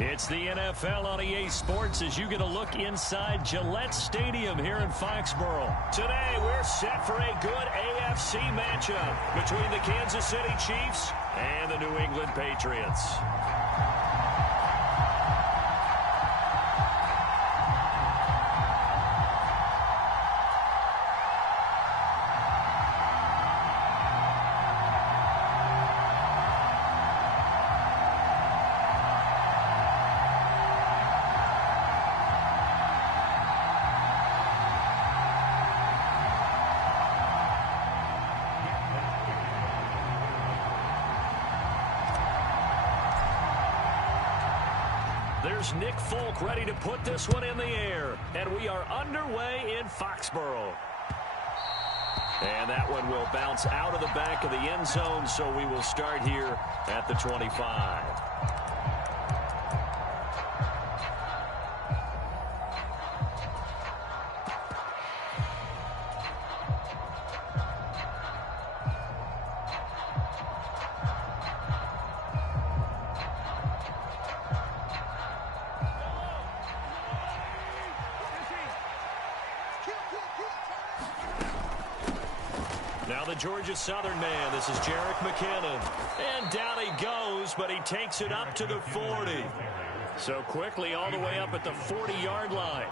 It's the NFL on EA Sports as you get a look inside Gillette Stadium here in Foxborough. Today, we're set for a good AFC matchup between the Kansas City Chiefs and the New England Patriots. There's Nick Folk ready to put this one in the air. And we are underway in Foxborough. And that one will bounce out of the back of the end zone, so we will start here at the 25. Now the Georgia Southern man, this is Jerick McKinnon. And down he goes, but he takes it up to the 40. So quickly all the way up at the 40-yard line.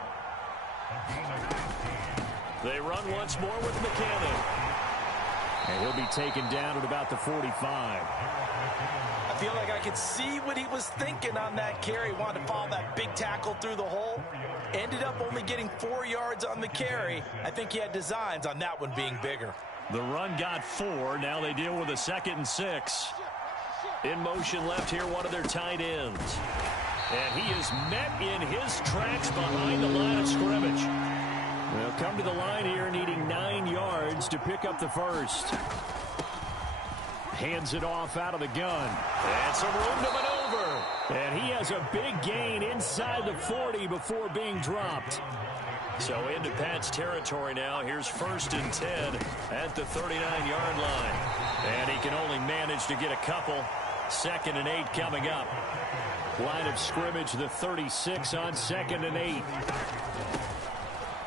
They run once more with McKinnon. And he'll be taken down at about the 45. I feel like I could see what he was thinking on that carry. Wanted to follow that big tackle through the hole. Ended up only getting 4 yards on the carry. I think he had designs on that one being bigger. The run got 4. Now they deal with a 2nd and 6. In motion left here, one of their tight ends. And he is met in his tracks behind the line of scrimmage. They'll come to the line here needing 9 yards to pick up the first. Hands it off out of the gun. And some room to maneuver. And he has a big gain inside the 40 before being dropped. So into Pat's territory now. Here's 1st and 10 at the 39-yard line. And he can only manage to get a couple. 2nd and 8 coming up. Line of scrimmage, the 36 on 2nd and 8.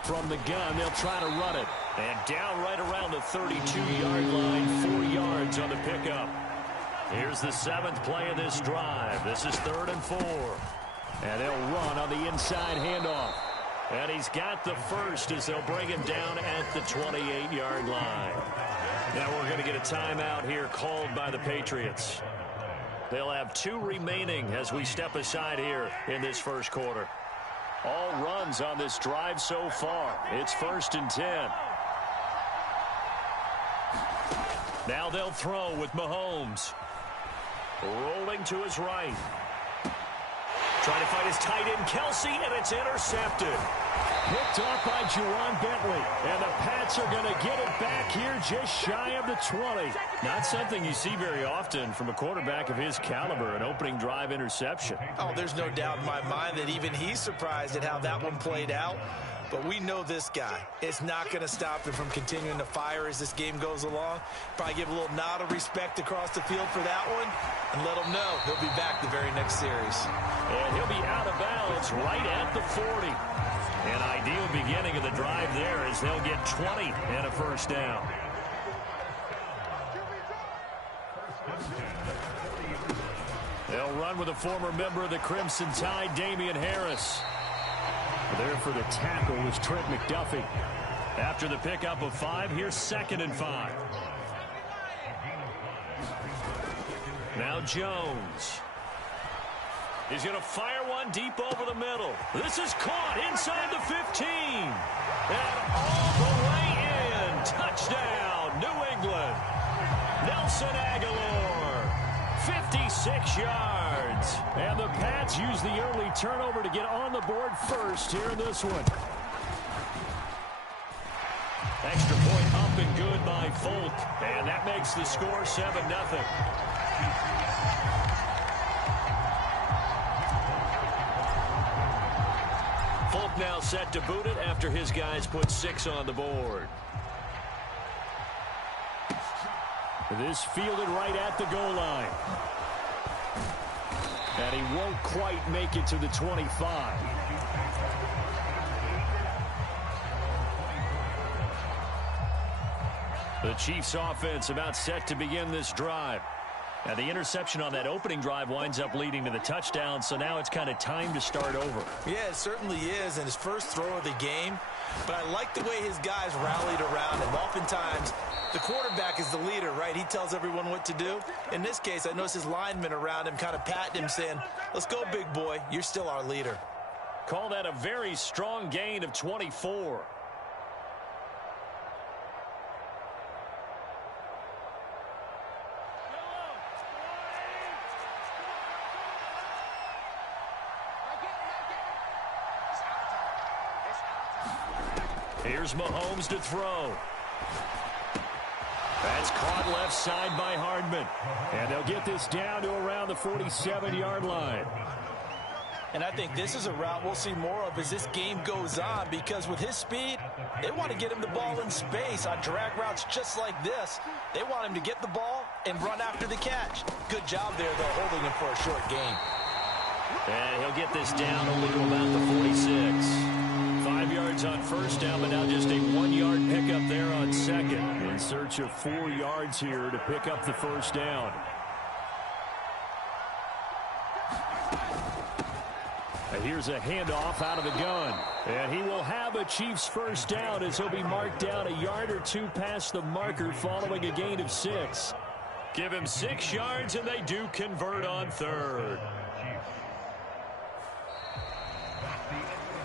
From the gun, they'll try to run it. And down right around the 32-yard line, 4 yards on the pickup. Here's the 7th play of this drive. This is 3rd and 4. And they'll run on the inside handoff. And he's got the first as they'll bring him down at the 28-yard line. Now we're going to get a timeout here called by the Patriots. They'll have 2 remaining as we step aside here in this first quarter. All runs on this drive so far. It's 1st and 10. Now they'll throw with Mahomes. Rolling to his right. Trying to find his tight end, Kelsey, and it's intercepted. Picked off by Juwan Bentley. And the Pats are going to get it back here just shy of the 20. Not something you see very often from a quarterback of his caliber, an opening drive interception. Oh, there's no doubt in my mind that even he's surprised at how that one played out. But we know this guy. It's not going to stop him from continuing to fire as this game goes along. Probably give a little nod of respect across the field for that one and let him know he'll be back the very next series. And he'll be out of bounds right at the 40. An ideal beginning of the drive there as they'll get 20 and a first down. They'll run with a former member of the Crimson Tide, Damian Harris. There for the tackle was Trent McDuffie. After the pickup of 5, here's 2nd and 5. Now Jones. He's going to fire one deep over the middle. This is caught inside the 15. And all the way in. Touchdown, New England. Nelson Aguilar. 56 yards. And the Pats use the early turnover to get on the board first here in this one. Extra point up and good by Folk. And that makes the score 7-0. Folk now set to boot it after his guys put 6 on the board. This fielded right at the goal line. And he won't quite make it to the 25. The Chiefs offense about set to begin this drive. And the interception on that opening drive winds up leading to the touchdown, so now it's kind of time to start over. Yeah, it certainly is, and his first throw of the game. But I like the way his guys rallied around him. Oftentimes, the quarterback is the leader, right? He tells everyone what to do. In this case, I noticed his linemen around him kind of patting him, saying, let's go, big boy. You're still our leader. Call that a very strong gain of 24. Here's Mahomes to throw. That's caught left side by Hardman. And they'll get this down to around the 47-yard line. And I think this is a route we'll see more of as this game goes on, because with his speed, they want to get him the ball in space on drag routes just like this. They want him to get the ball and run after the catch. Good job there, though, holding him for a short gain. And he'll get this down only to about the 46. 5 yards on first down, but now just a 1-yard pickup there on second. In search of 4 yards here to pick up the first down. Here's a handoff out of the gun. And he will have a Chiefs first down as he'll be marked down a yard or two past the marker following a gain of 6. Give him 6 yards, and they do convert on third.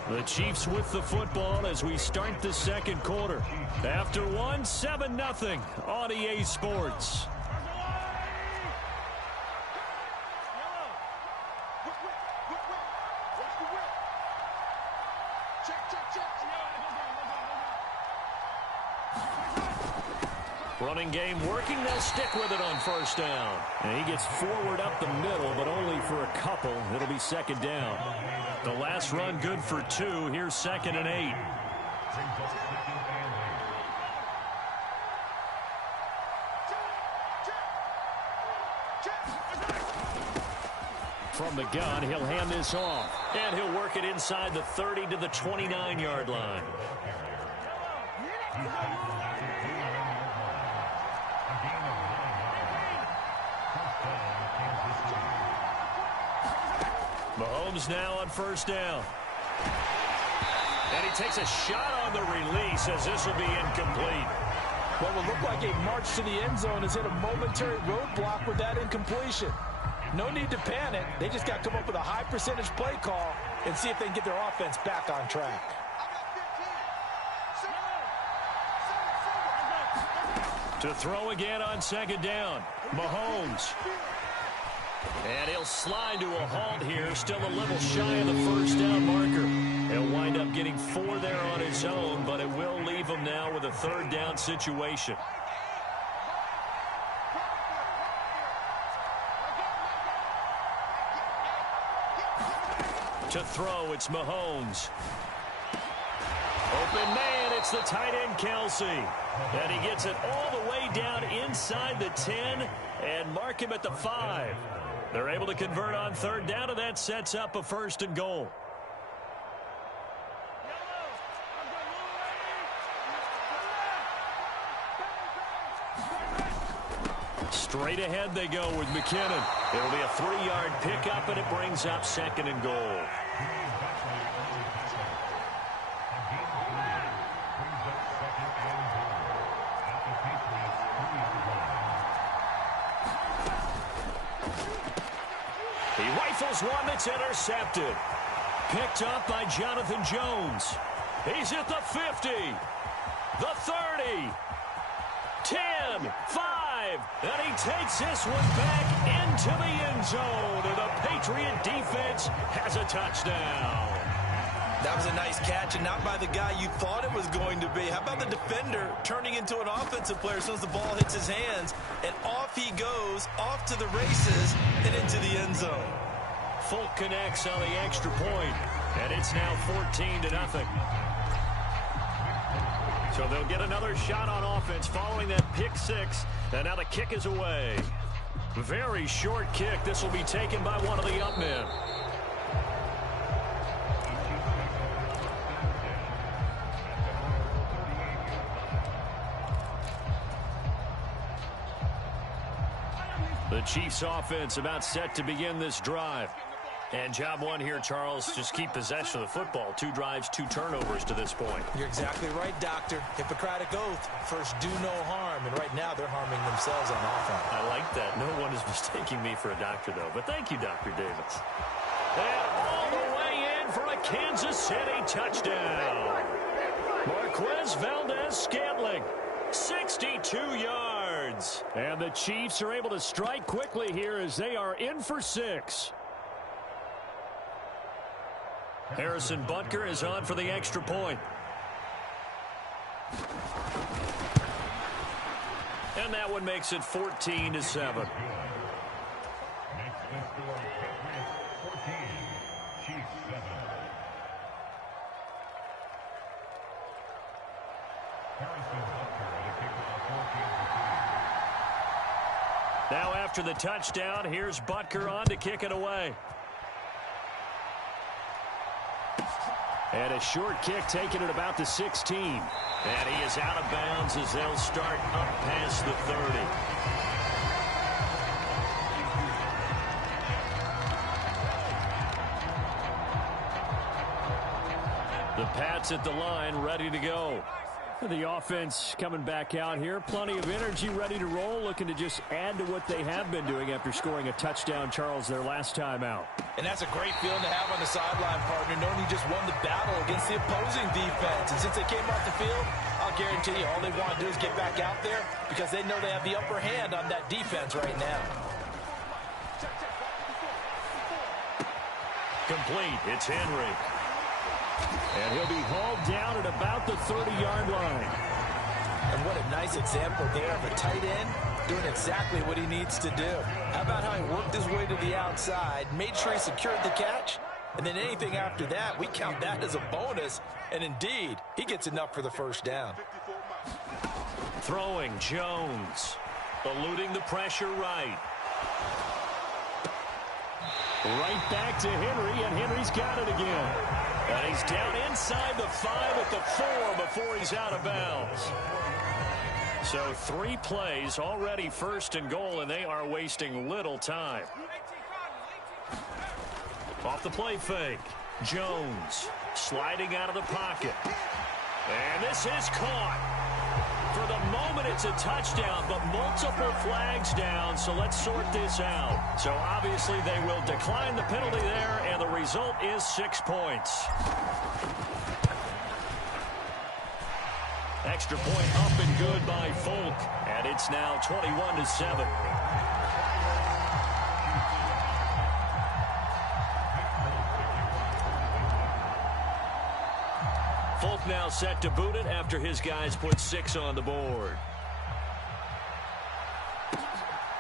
The Chiefs with the football as we start the second quarter. After one, 7-0 on EA Sports. Running game working. They'll stick with it on first down. And he gets forward up the middle, but only for a couple. It'll be second down. The last run good for 2. Here's 2nd and 8. From the gun, he'll hand this off. And he'll work it inside the 30 to the 29-yard line. Mahomes now on first down. And he takes a shot on the release as this will be incomplete. What will look like a march to the end zone has hit a momentary roadblock with that incompletion. No need to panic. They just got to come up with a high percentage play call and see if they can get their offense back on track. To throw again on second down. Mahomes. And he'll slide to a halt here, still a little shy of the first down marker. He'll wind up getting 4 there on his own, but it will leave him now with a third down situation. To throw, it's Mahomes. Open man, it's the tight end, Kelsey. And he gets it all the way down inside the 10 and mark him at the 5. They're able to convert on third down, and that sets up a 1st and goal. Straight ahead they go with McKinnon. It'll be a 3-yard pickup, and it brings up 2nd and goal. He rifles one that's intercepted. Picked up by Jonathan Jones. He's at the 50, the 30, 10, 5, and he takes this one back into the end zone, and the Patriot defense has a touchdown. That was a nice catch, and not by the guy you thought it was going to be. How about the defender turning into an offensive player as soon as the ball hits his hands, and off he goes, off to the races, and into the end zone. Folk connects on the extra point, and it's now 14-0. So they'll get another shot on offense following that pick 6, and now the kick is away. Very short kick. This will be taken by one of the up men. The Chiefs offense about set to begin this drive. And job one here, Charles, just keep possession of the football. 2 drives, 2 turnovers to this point. You're exactly right, Doctor. Hippocratic oath. First, do no harm. And right now, they're harming themselves on offense. I like that. No one is mistaking me for a doctor, though. But thank you, Dr. Davis. And all the way in for a Kansas City touchdown. Marquez Valdez-Scantling, 62 yards. And the Chiefs are able to strike quickly here as they are in for 6. Harrison Butker is on for the extra point. And that one makes it 14-7. Now after the touchdown, here's Butker on to kick it away. And a short kick taken at about the 16. And he is out of bounds as they'll start up past the 30. The Pats at the line, ready to go. The offense coming back out here. Plenty of energy, ready to roll, looking to just add to what they have been doing after scoring a touchdown, Charles, their last time out. And that's a great feeling to have on the sideline, partner, knowing you just won the battle against the opposing defense. And since they came off the field, I'll guarantee you all they want to do is get back out there because they know they have the upper hand on that defense right now. Complete. It's Henry. And he'll be hauled down at about the 30-yard line. And what a nice example there of a tight end doing exactly what he needs to do. How about how he worked his way to the outside, made sure he secured the catch, and then anything after that, we count that as a bonus. And indeed, he gets enough for the first down. Throwing, Jones. Eluding the pressure right. Right back to Henry, and Henry's got it again. And he's down inside the 5 at the 4 before he's out of bounds. So 3 plays already first and goal, and they are wasting little time. Off the play fake. Jones sliding out of the pocket. And this is caught. For the moment, it's a touchdown, but multiple flags down, so let's sort this out. So obviously they will decline the penalty there, and the result is 6 points. Extra point up and good by Folk, and it's now 21-7. Folk now set to boot it after his guys put 6 on the board.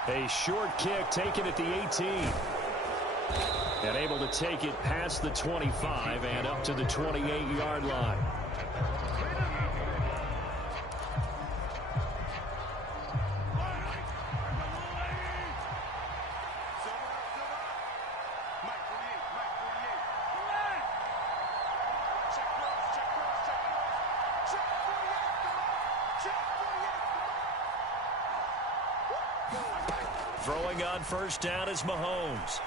A short kick taken at the 18. And able to take it past the 25 and up to the 28-yard line. Throwing on first down is Mahomes.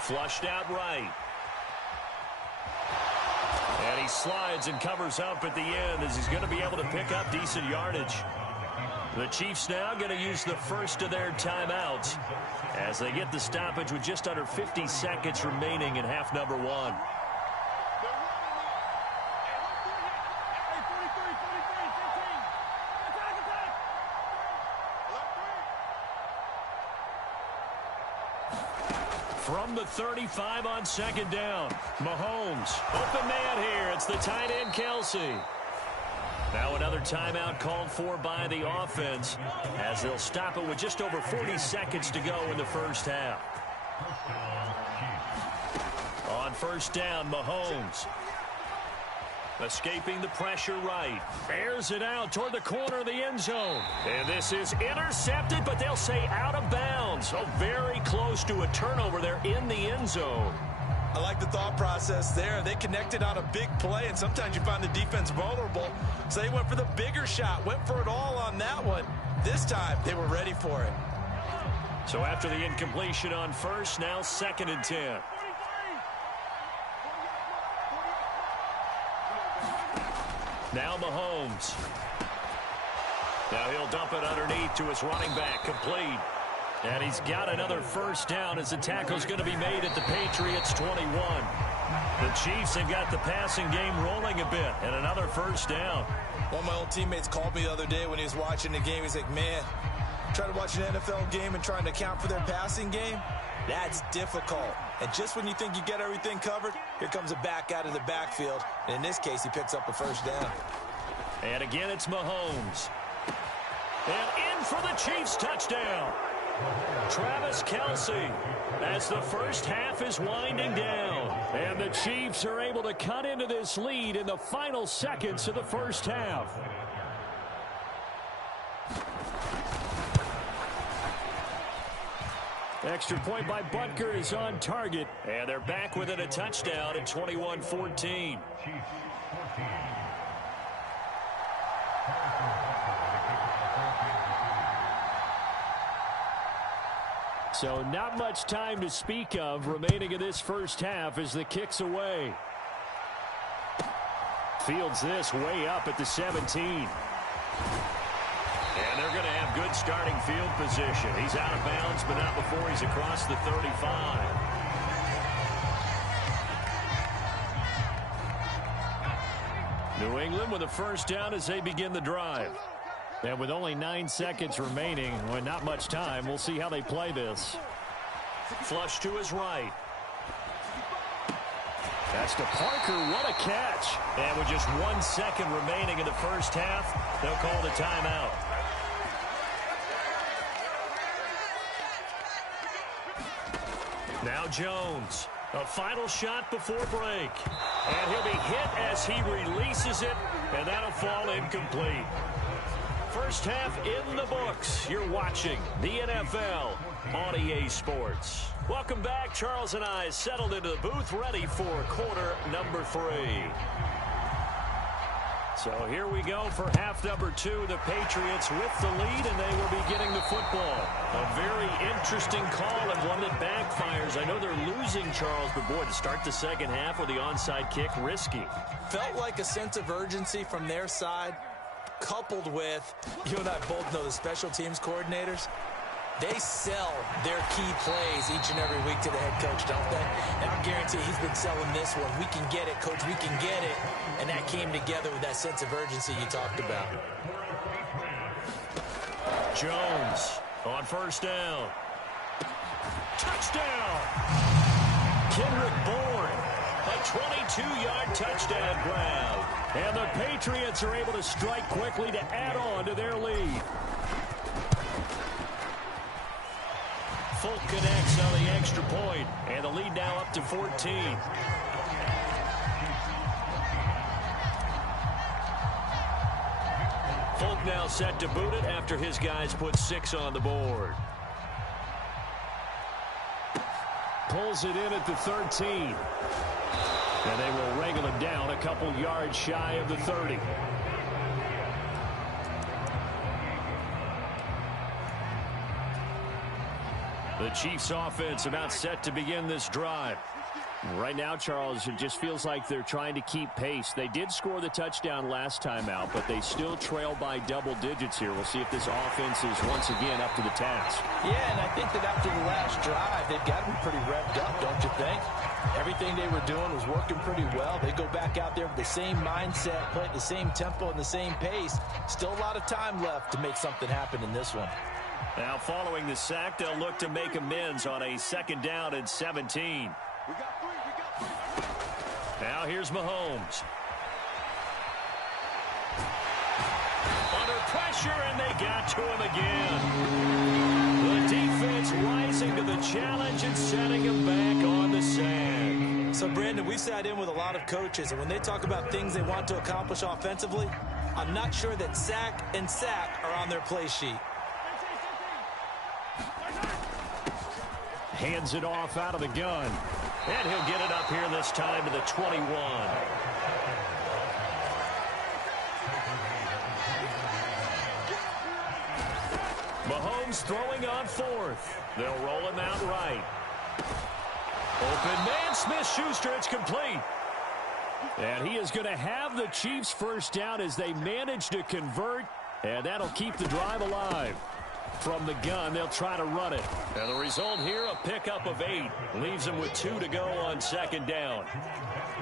Flushed out right. And he slides and covers up at the end as he's going to be able to pick up decent yardage. The Chiefs now going to use the first of their timeouts as they get the stoppage with just under 50 seconds remaining in half number 1. From the 35 on second down, Mahomes, open man here. It's the tight end, Kelsey. Now another timeout called for by the offense as they'll stop it with just over 40 seconds to go in the first half. On first down, Mahomes. Escaping the pressure right. Airs it out toward the corner of the end zone. And this is intercepted, but they'll say out of bounds. So very close to a turnover there in the end zone. I like the thought process there. They connected on a big play, and sometimes you find the defense vulnerable. So they went for the bigger shot, went for it all on that one. This time, they were ready for it. So after the incompletion on first, now 2nd and 10. Now Mahomes. Now he'll dump it underneath to his running back, complete. And he's got another first down as the tackle's going to be made at the Patriots 21. The Chiefs have got the passing game rolling a bit, and another first down. One of my old teammates called me the other day when he was watching the game. He's like, man, trying to watch an NFL game and trying to account for their passing game, that's difficult. And just when you think you get everything covered, here comes a back out of the backfield. And in this case, he picks up a first down. And again, it's Mahomes. And in for the Chiefs touchdown. Travis Kelce as the first half is winding down. And the Chiefs are able to cut into this lead in the final seconds of the first half. Extra point by Butker is on target. And they're back within a touchdown at 21-14. So not much time to speak of remaining in this first half as the kick's away. Fields this way up at the 17. And they're going to have good starting field position. He's out of bounds, but not before he's across the 35. New England with a first down as they begin the drive. And with only 9 seconds remaining, with not much time, we'll see how they play this. Flush to his right. That's to Parker. What a catch. And with just 1 second remaining in the first half, they'll call the timeout. Now Jones. A final shot before break. And he'll be hit as he releases it, and that'll fall incomplete. First half in the books. You're watching the NFL on EA Sports. Welcome back. Charles and I settled into the booth, ready for quarter number 3. So here we go for half number 2. The Patriots with the lead, and they will be getting the football. A very interesting call and one that backfires. I know they're losing, Charles, but boy, to start the second half with the onside kick, risky. Felt like a sense of urgency from their side, coupled with, you and I both know the special teams coordinators, they sell their key plays each and every week to the head coach, don't they? And I guarantee he's been selling this one. We can get it, coach, we can get it. And that came together with that sense of urgency you talked about. Jones on first down. Touchdown! Kendrick Bourne, a 22-yard touchdown grab. And the Patriots are able to strike quickly to add on to their lead. Folk connects on the extra point, and the lead now up to 14. Folk now set to boot it after his guys put 6 on the board. Pulls it in at the 13. And they will wrangle him down a couple yards shy of the 30. The Chiefs offense about set to begin this drive. Right now, Charles, it just feels like they're trying to keep pace. They did score the touchdown last time out, but they still trail by double digits here. We'll see if this offense is once again up to the task. Yeah, and I think that after the last drive, they've got to be pretty revved up, don't you think? Everything they were doing was working pretty well. They go back out there with the same mindset, play at the same tempo and the same pace. Still a lot of time left to make something happen in this one. Now, following the sack, they'll look to make amends on a 2nd down and 17. Now here's Mahomes. Under pressure, and they got to him again. The defense rising to the challenge and setting him back on the sack. So, Brandon, we sat in with a lot of coaches, and when they talk about things they want to accomplish offensively, I'm not sure that sack and sack are on their play sheet. Hands it off out of the gun. And he'll get it up here this time to the 21. Mahomes throwing on fourth. They'll roll him out right. Open man, Smith-Schuster, it's complete. And he is going to have the Chiefs first down as they manage to convert, and that'll keep the drive alive. From the gun, they'll try to run it. And the result here, a pickup of 8. Leaves them with 2 to go on second down.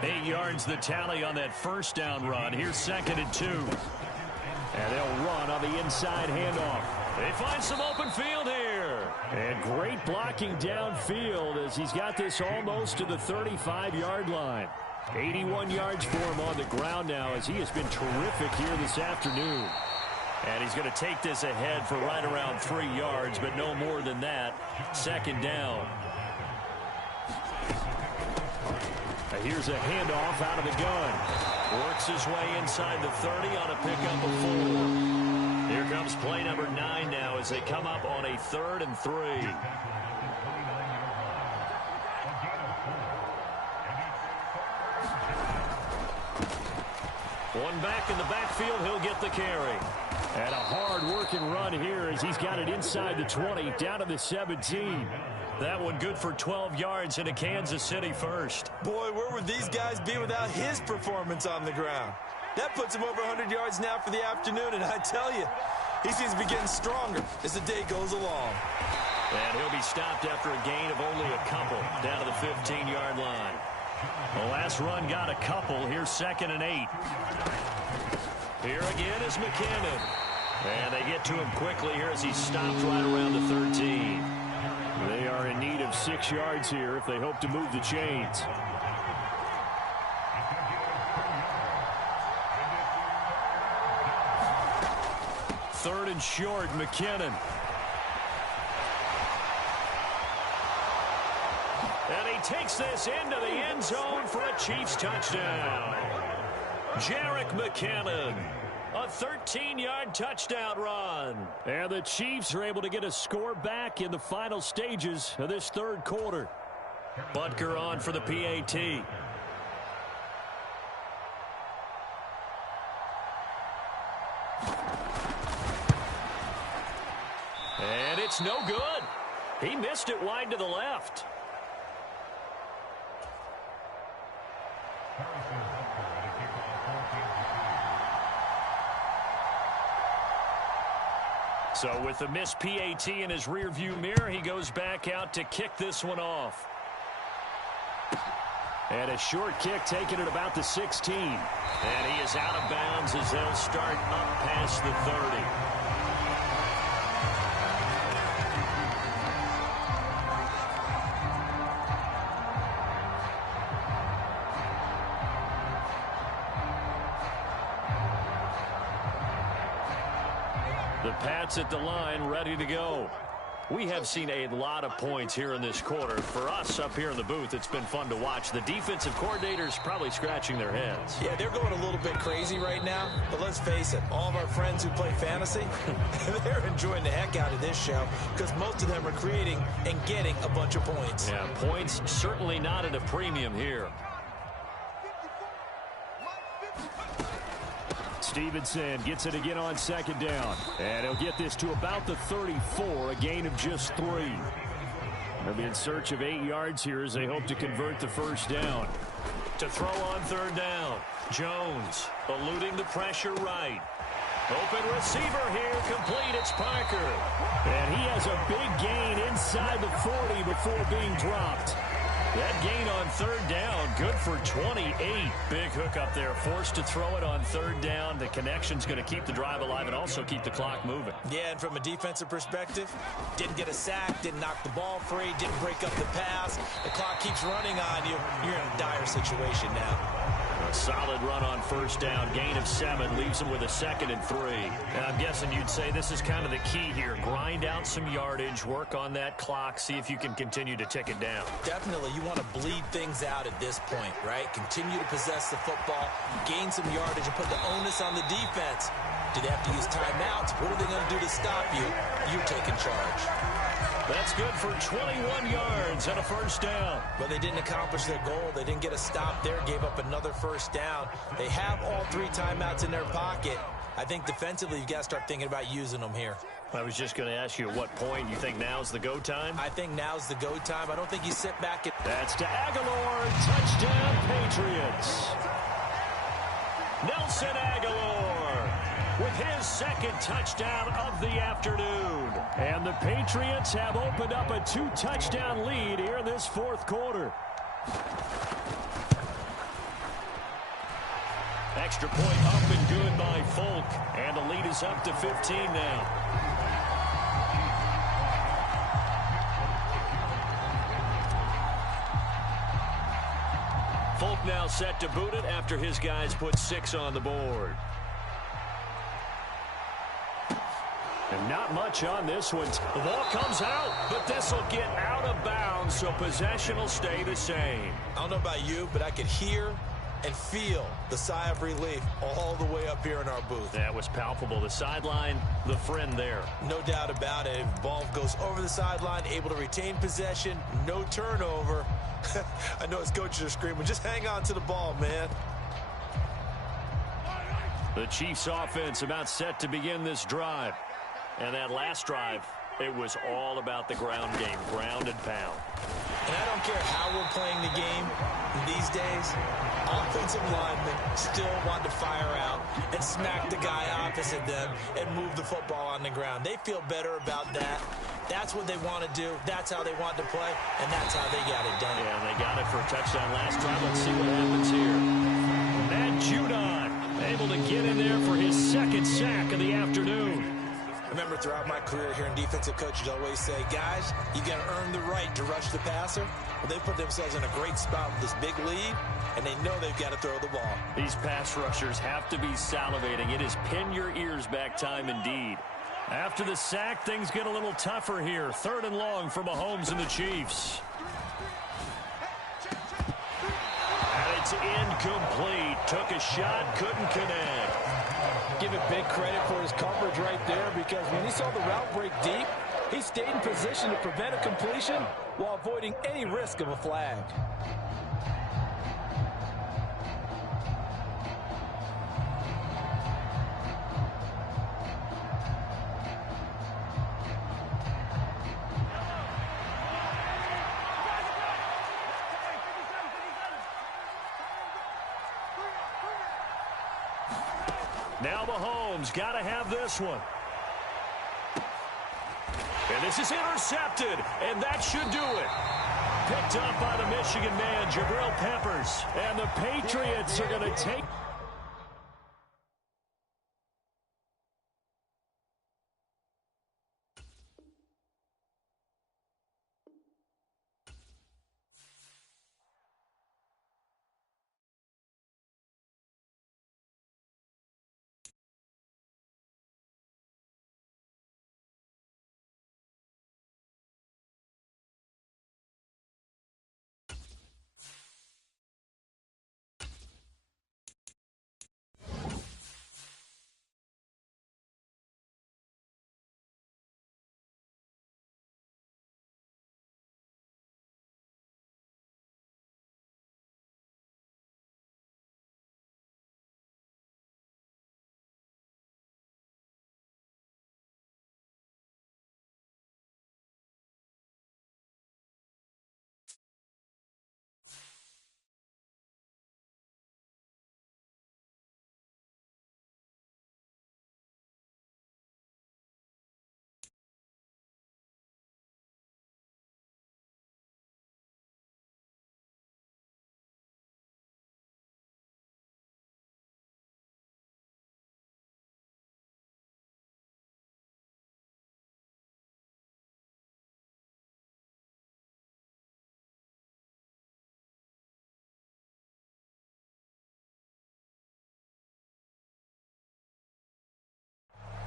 8 yards the tally on that first down run. Here's 2nd and 2. And they'll run on the inside handoff. They find some open field here. And great blocking downfield as he's got this almost to the 35-yard line. 81 yards for him on the ground now as he has been terrific here this afternoon. And he's going to take this ahead for right around 3 yards, but no more than that. Second down. Here's a handoff out of the gun. Works his way inside the 30 on a pickup of 4. Here comes play number 9 now as they come up on a 3rd and 3. One back in the backfield, he'll get the carry. And a hard-working run here as he's got it inside the 20, down to the 17. That one good for 12 yards and a Kansas City first. Boy, where would these guys be without his performance on the ground? That puts him over 100 yards now for the afternoon, and I tell you, he seems to be getting stronger as the day goes along. And he'll be stopped after a gain of only a couple, down to the 15-yard line. The last run got a couple. Here's 2nd and 8. Here again is McKinnon. And they get to him quickly here as he stops right around the 13. They are in need of 6 yards here if they hope to move the chains. Third and short, McKinnon. And he takes this into the end zone for a Chiefs touchdown. Jerick McKinnon. A 13-yard touchdown run. And the Chiefs are able to get a score back in the final stages of this third quarter. Butker on for the PAT. And it's no good. He missed it wide to the left. So with the missed PAT in his rearview mirror, he goes back out to kick this one off. And a short kick taken at about the 16. And he is out of bounds as they'll start up past the 30. The Pats at the line, ready to go. We have seen a lot of points here in this quarter. For us up here in the booth, it's been fun to watch. The defensive coordinators probably scratching their heads. Yeah, they're going a little bit crazy right now. But let's face it, all of our friends who play fantasy, they're enjoying the heck out of this show because most of them are creating and getting a bunch of points. Yeah, points certainly not at a premium here. Stevenson gets it again on second down. And he'll get this to about the 34, a gain of just 3. They'll be in search of 8 yards here as they hope to convert the first down. To throw on third down, Jones eluding the pressure right. Open receiver here, complete, it's Parker. And he has a big gain inside the 40 before being dropped. That gain on third down, good for 28. Big hook up there, forced to throw it on third down. The connection's going to keep the drive alive and also keep the clock moving. Yeah, and from a defensive perspective, didn't get a sack, didn't knock the ball free, didn't break up the pass. The clock keeps running on you. You're in a dire situation now. Solid run on first down. Gain of 7 leaves them with a 2nd and 3. And I'm guessing you'd say this is kind of the key here. Grind out some yardage, work on that clock, see if you can continue to tick it down. Definitely, you want to bleed things out at this point, right? Continue to possess the football, gain some yardage, and put the onus on the defense. Do they have to use timeouts? What are they going to do to stop you? You're taking charge. That's good for 21 yards and a first down. But they didn't accomplish their goal. They didn't get a stop there, gave up another first down. They have all 3 timeouts in their pocket. I think defensively, you've got to start thinking about using them here. I was just going to ask you at what point you think now's the go time? I think now's the go time. I don't think you sit back. That's to Aguilar. Touchdown, Patriots. Nelson Aguilar with his 2nd touchdown of the afternoon. And the Patriots have opened up a 2-touchdown lead here in this 4th quarter. Extra point up and good by Folk. And the lead is up to 15 now. Folk now set to boot it after his guys put 6 on the board. And not much on this one. The ball comes out, but this will get out of bounds, so possession will stay the same. I don't know about you, but I could hear and feel the sigh of relief all the way up here in our booth. That was palpable. The sideline, the friend there. No doubt about it. Ball goes over the sideline, able to retain possession, no turnover. I know his coaches are screaming, just hang on to the ball, man. The Chiefs offense about set to begin this drive. And that last drive, it was all about the ground game, ground and pound. And I don't care how we're playing the game these days, offensive linemen still want to fire out and smack the guy opposite them and move the football on the ground. They feel better about that. That's what they want to do. That's how they want to play, and that's how they got it done. Yeah, they got it for a touchdown last drive. Let's see what happens here. Matt Judon able to get in there for his 2nd sack of the afternoon. Remember, throughout my career here in defensive coaches always say, guys, you got to earn the right to rush the passer. Well, they put themselves in a great spot with this big lead, and they know they've got to throw the ball. These pass rushers have to be salivating. It is pin your ears back time indeed. After the sack, things get a little tougher here. 3rd and long for Mahomes and the Chiefs. And it's incomplete. Took a shot, couldn't connect. Give it big credit for his coverage right there, because when he saw the route break deep, he stayed in position to prevent a completion while avoiding any risk of a flag. Now Mahomes got to have this one. And this is intercepted, and that should do it. Picked up by the Michigan man, Jabril Peppers. And the Patriots are going to take...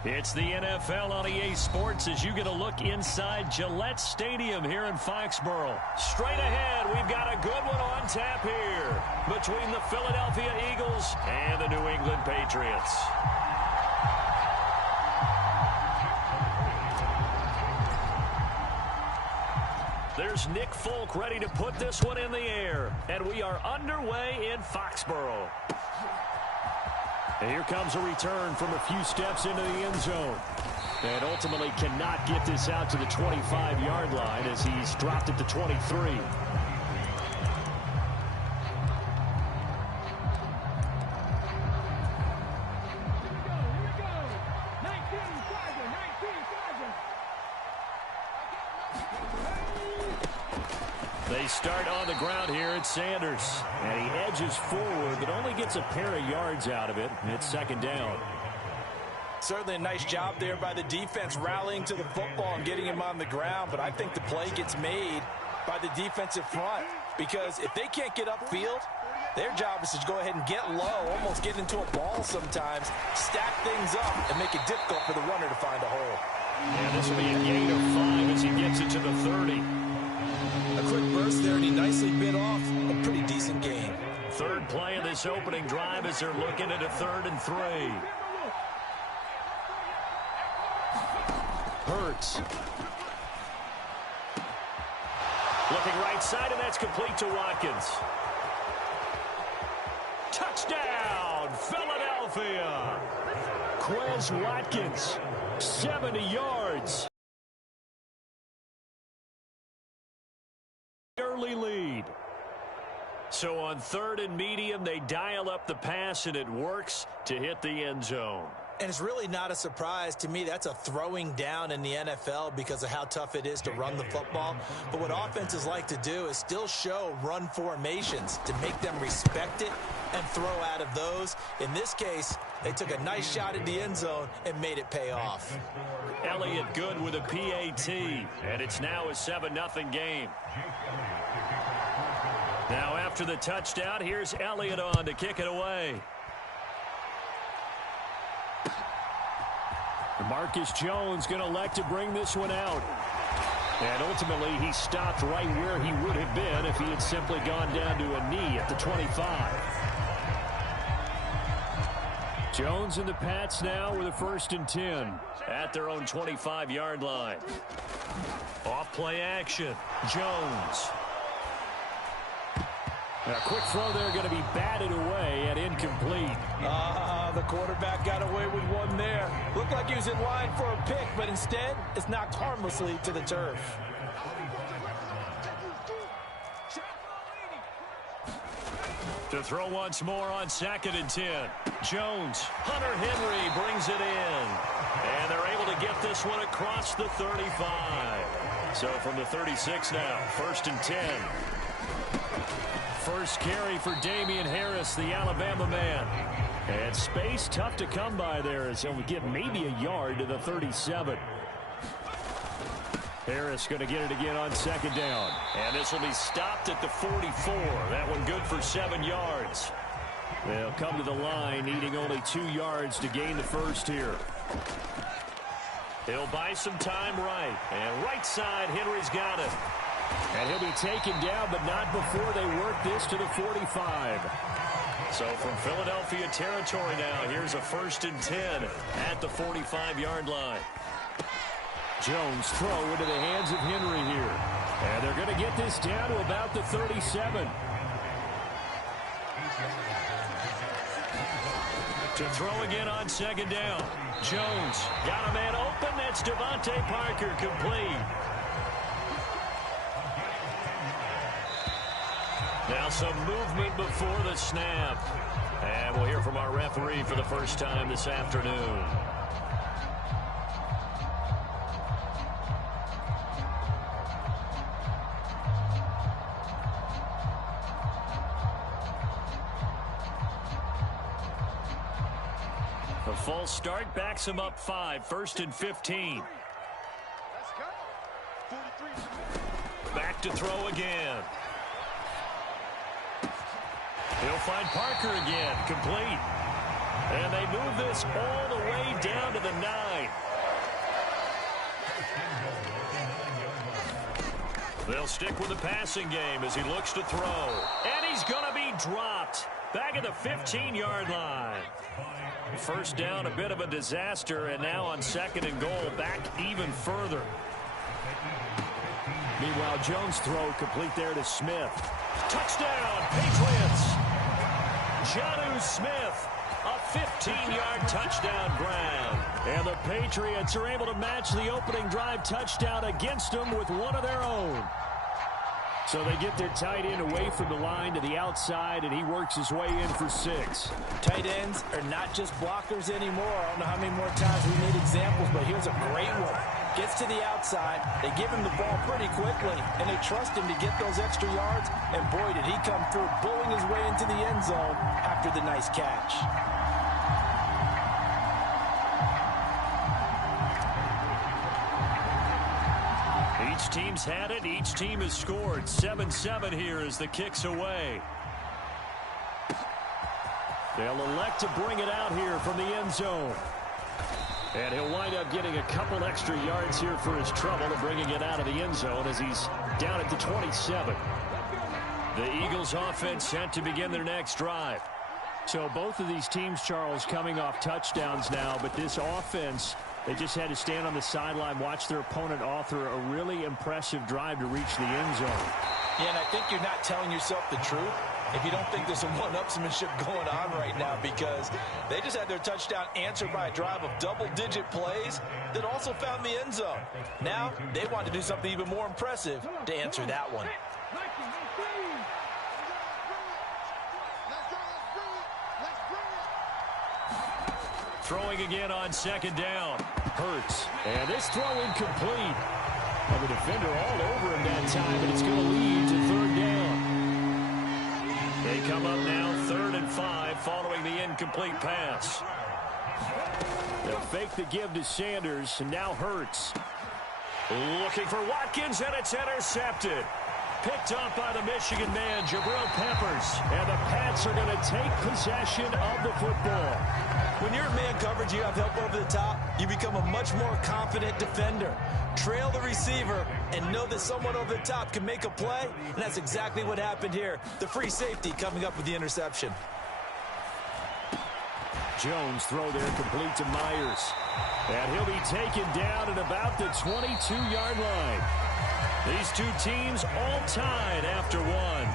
It's the NFL on EA Sports as you get a look inside Gillette Stadium here in Foxborough. Straight ahead, we've got a good one on tap here between the Philadelphia Eagles and the New England Patriots. There's Nick Folk ready to put this one in the air, and we are underway in Foxborough. And here comes a return from a few steps into the end zone. And ultimately cannot get this out to the 25-yard line as he's dropped it to 23. They start on the ground here at Sanders. And he edges forward, but only gets a pair of yards out of it. It's second down. Certainly a nice job there by the defense rallying to the football and getting him on the ground. But I think the play gets made by the defensive front. Because if they can't get upfield, their job is to go ahead and get low, almost get into a ball sometimes, stack things up, and make it difficult for the runner to find a hole. Yeah, this will be a gain of 5 as he gets it to the 30. A quick burst there, and he nicely bit off a pretty decent gain. Third play of this opening drive as they're looking at a 3rd and 3. Hurts. Looking right side, and that's complete to Watkins. Touchdown, Philadelphia! Quez Watkins, 70 yards. Early lead. So on 3rd and medium, they dial up the pass, and it works to hit the end zone. And it's really not a surprise to me. That's a throwing down in the NFL because of how tough it is to run the football. But what offenses like to do is still show run formations to make them respect it and throw out of those. In this case, they took a nice shot at the end zone and made it pay off. Elliott good with a PAT, and it's now a 7-0 game. Now after the touchdown, here's Elliott on to kick it away. Marcus Jones going to elect to bring this one out. And ultimately, he stopped right where he would have been if he had simply gone down to a knee at the 25. Jones and the Pats now with a 1st and 10 at their own 25-yard line. Off play action. Jones. A quick throw there going to be batted away and incomplete. The quarterback got away with one there. Looked like he was in line for a pick, but instead it's knocked harmlessly to the turf. To throw once more on 2nd and 10. Jones. Hunter Henry brings it in. And they're able to get this one across the 35. So from the 36 now, 1st and 10. First carry for Damian Harris, the Alabama man. And space tough to come by there as he'll get maybe a yard to the 37. Harris going to get it again on 2nd down. And this will be stopped at the 44. That one good for 7 yards. They'll come to the line needing only 2 yards to gain the first here. He'll buy some time right. And right side, Henry's got it. And he'll be taken down, but not before they work this to the 45. So from Philadelphia territory now, here's a 1st and 10 at the 45-yard line. Jones throw into the hands of Henry here. And they're going to get this down to about the 37. To throw again on 2nd down. Jones got a man open. That's Devontae Parker, complete. Now some movement before the snap. And we'll hear from our referee for the first time this afternoon. A false start backs him up 5. 1st and 15. Back to throw again. He'll find Parker again, complete. And they move this all the way down to the 9. They'll stick with the passing game as he looks to throw. And he's going to be dropped back at the 15-yard line. First down, a bit of a disaster, and now on 2nd and goal, back even further. Meanwhile, Jones' throw complete there to Smith. Touchdown, Patriots! Jonnu Smith, a 15-yard touchdown grab. And the Patriots are able to match the opening drive touchdown against them with one of their own. So they get their tight end away from the line to the outside, and he works his way in for 6. Tight ends are not just blockers anymore. I don't know how many more times we need examples, but here's a great one. Gets to the outside, they give him the ball pretty quickly, and they trust him to get those extra yards, and boy, did he come through, bulling his way into the end zone after the nice catch. Each team's had it. Each team has scored. 7-7 here as the kick's away. They'll elect to bring it out here from the end zone. And he'll wind up getting a couple extra yards here for his trouble of bringing it out of the end zone as he's down at the 27. The Eagles offense set to begin their next drive. So both of these teams, Charles, coming off touchdowns now, but this offense, they just had to stand on the sideline, watch their opponent author a really impressive drive to reach the end zone. Yeah, and I think you're not telling yourself the truth if you don't think there's some one-upsmanship going on right now, because they just had their touchdown answered by a drive of double-digit plays that also found the end zone. Now they want to do something even more impressive to answer that one. Throwing again on 2nd down. Hurts. And this throw incomplete. And the defender all over him that time, and it's going to lead to 3rd down. They come up now 3rd and 5 following the incomplete pass. They'll fake the give to Sanders, and now Hurts. Looking for Watkins, and it's intercepted. Picked up by the Michigan man, Jabril Peppers. And the Pats are going to take possession of the football. When you're in man coverage, you have help over the top, you become a much more confident defender. Trail the receiver and know that someone over the top can make a play, and that's exactly what happened here. The free safety coming up with the interception. Jones throw there complete to Myers. And he'll be taken down at about the 22-yard line. These two teams all tied after one.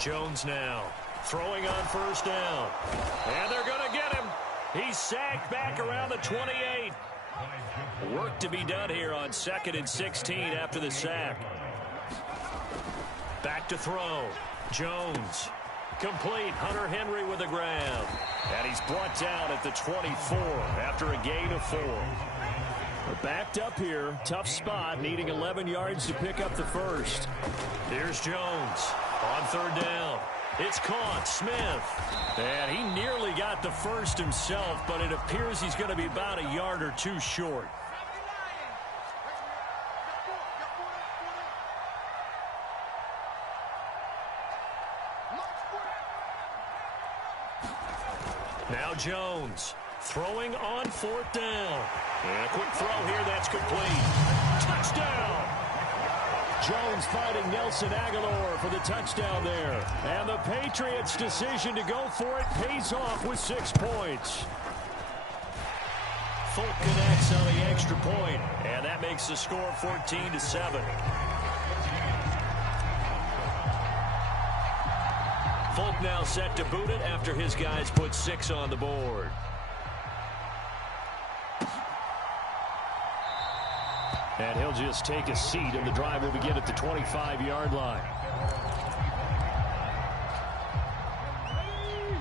Jones now throwing on 1st down. And they're going to get him. He's sacked back around the 28. Work to be done here on 2nd and 16 after the sack. Back to throw. Jones. Complete. Hunter Henry with a grab. And he's brought down at the 24 after a gain of 4. We're backed up here. Tough spot. Needing 11 yards to pick up the first. Here's Jones. On 3rd down. It's caught. Smith. And he nearly got the first himself, but it appears he's going to be about a yard or two short. Now Jones throwing on 4th down. And a quick throw here that's complete. Touchdown! Jones finding Nelson Aguilar for the touchdown there. And the Patriots' decision to go for it pays off with 6 points. Folk connects on the extra point, and that makes the score 14-7. Folk now set to boot it after his guys put 6 on the board. And he'll just take a seat, and the drive will begin at the 25-yard line.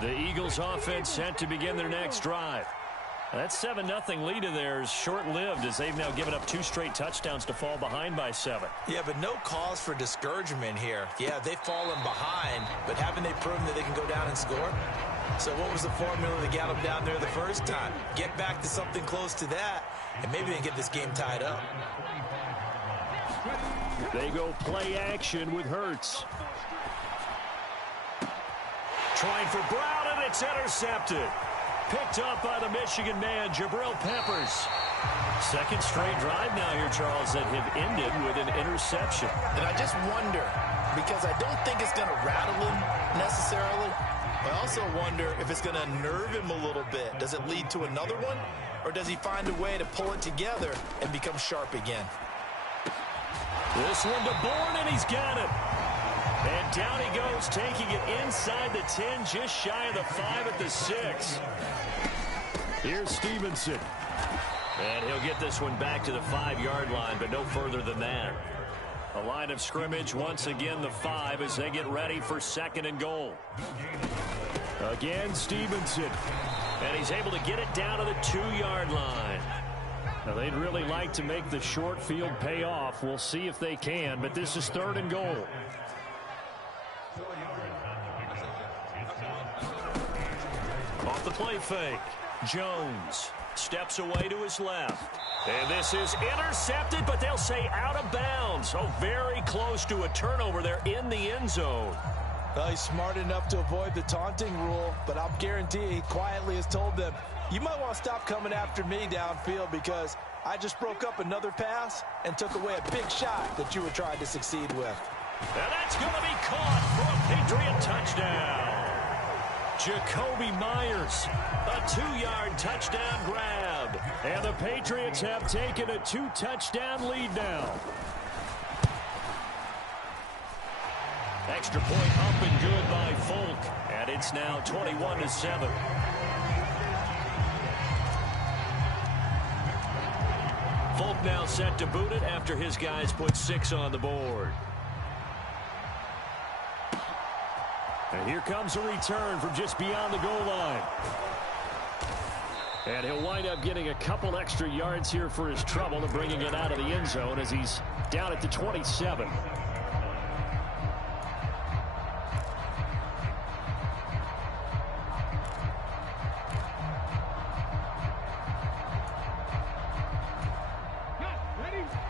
The Eagles offense set to begin their next drive. That 7-0 lead of theirs short-lived as they've now given up 2 straight touchdowns to fall behind by 7. Yeah, but no cause for discouragement here. Yeah, they've fallen behind, but haven't they proven that they can go down and score? So what was the formula that got them down there the first time? Get back to something close to that, and maybe they can get this game tied up. They go play action with Hurts. Trying for Brown, and it's intercepted. Picked up by the Michigan man, Jabril Peppers. Second straight drive now here, Charles, that have ended with an interception. And I just wonder, because I don't think it's going to rattle him necessarily. I also wonder if it's going to nerve him a little bit. Does it lead to another one? Or does he find a way to pull it together and become sharp again? This one to Bourne, and he's got it. And down he goes, taking it inside the 10, just shy of the 5 at the 6. Here's Stevenson. And he'll get this one back to the 5-yard line, but no further than that. A line of scrimmage, once again the 5 as they get ready for 2nd and goal. Again, Stevenson. And he's able to get it down to the 2-yard line. Now, they'd really like to make the short field pay off. We'll see if they can, but this is 3rd and goal. Off the play fake, Jones steps away to his left. And this is intercepted, but they'll say out of bounds. Oh, very close to a turnover there in the end zone. Well, he's smart enough to avoid the taunting rule, but I'll guarantee he quietly has told them, you might want to stop coming after me downfield because I just broke up another pass and took away a big shot that you were trying to succeed with. And that's going to be caught for a Patriot touchdown. Jacoby Myers, a 2-yard touchdown grab. And the Patriots have taken a 2-touchdown lead now. Extra point up and good by Folk. And it's now 21-7. Folk now set to boot it after his guys put 6 on the board. And here comes a return from just beyond the goal line. And he'll wind up getting a couple extra yards here for his trouble and bringing it out of the end zone as he's down at the 27.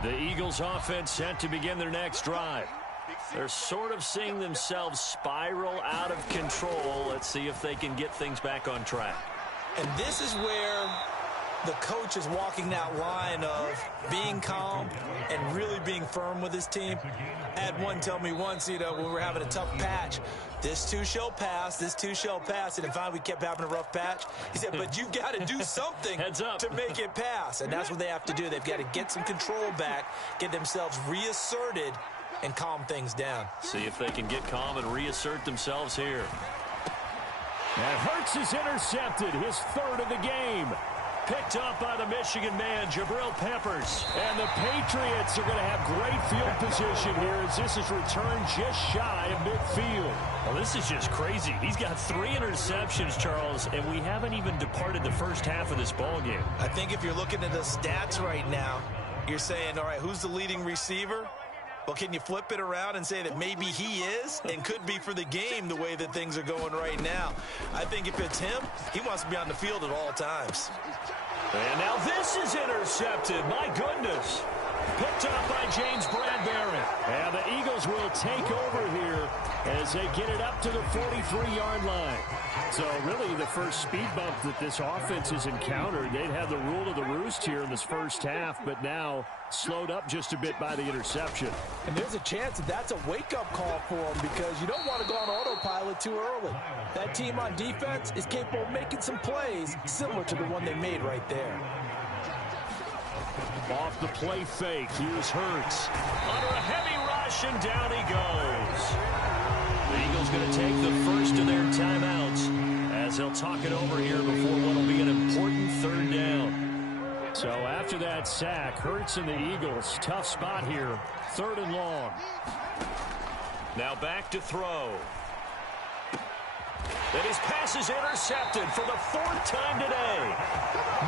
The Eagles offense set to begin their next drive. They're sort of seeing themselves spiral out of control. Let's see if they can get things back on track. And this is where the coach is walking that line of being calm and really being firm with his team. I had one tell me once, when we were having a tough patch, this too shall pass, this too shall pass. And finally we kept having a rough patch. He said, but you got to do something to make it pass. And that's what they have to do. They've got to get some control back, get themselves reasserted, and calm things down. See if they can get calm and reassert themselves here. And Hurts is intercepted, his 3rd of the game. Picked up by the Michigan man, Jabril Peppers. And the Patriots are going to have great field position here as this is returned just shy of midfield. Well, this is just crazy. He's got 3 interceptions, Charles, and we haven't even departed the first half of this ballgame. I think if you're looking at the stats right now, you're saying, all right, who's the leading receiver? Well, can you flip it around and say that maybe he is and could be for the game the way that things are going right now? I think if it's him, he wants to be on the field at all times. And now this is intercepted. My goodness. Picked up by James Bradbury. And the Eagles will take over here as they get it up to the 43-yard line. So really the first speed bump that this offense has encountered, they'd have the rule of the roost here in this first half, but now slowed up just a bit by the interception. And there's a chance that that's a wake-up call for them because you don't want to go on autopilot too early. That team on defense is capable of making some plays similar to the one they made right there. Off the play fake, here's Hurts. Under a heavy rush, and down he goes. The Eagles going to take the first of their timeouts as they'll talk it over here before what will be an important 3rd down. So after that sack, Hurts and the Eagles, tough spot here, 3rd and long. Now back to throw. And his pass is intercepted for the 4th time today.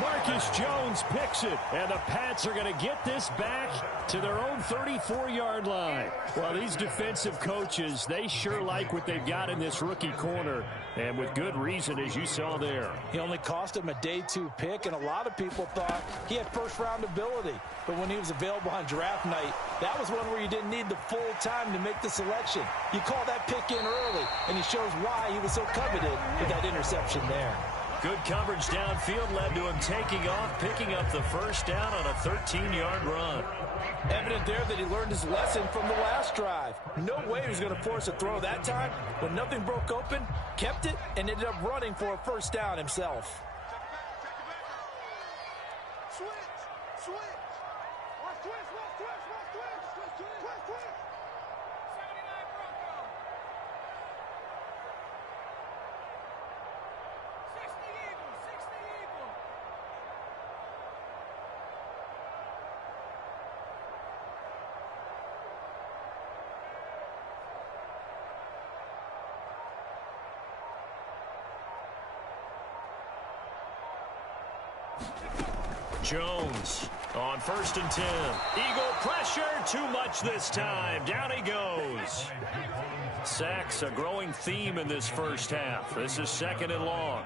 Marcus Jones picks it, and the Pats are going to get this back to their own 34-yard line. Well, these defensive coaches, they sure like what they've got in this rookie corner, and with good reason, as you saw there. He only cost him a day 2 pick, and a lot of people thought he had first-round ability. But when he was available on draft night, that was one where you didn't need the full time to make the selection. You call that pick in early, and he shows why he was so coveted with that interception there. Good coverage downfield led to him taking off, picking up the first down on a 13-yard run. Evident there that he learned his lesson from the last drive. No way he was going to force a throw that time. When nothing broke open, kept it, and ended up running for a first down himself. Switch! Switch! Watch twist! Watch twist! Watch twist! Twist! Twist! Twist! 79 Bronco! 60 Eagle! 60 Eagle! Jones on 1st and 10. Eagle pressure, too much this time. Down he goes. Sacks, a growing theme in this first half. This is 2nd and long.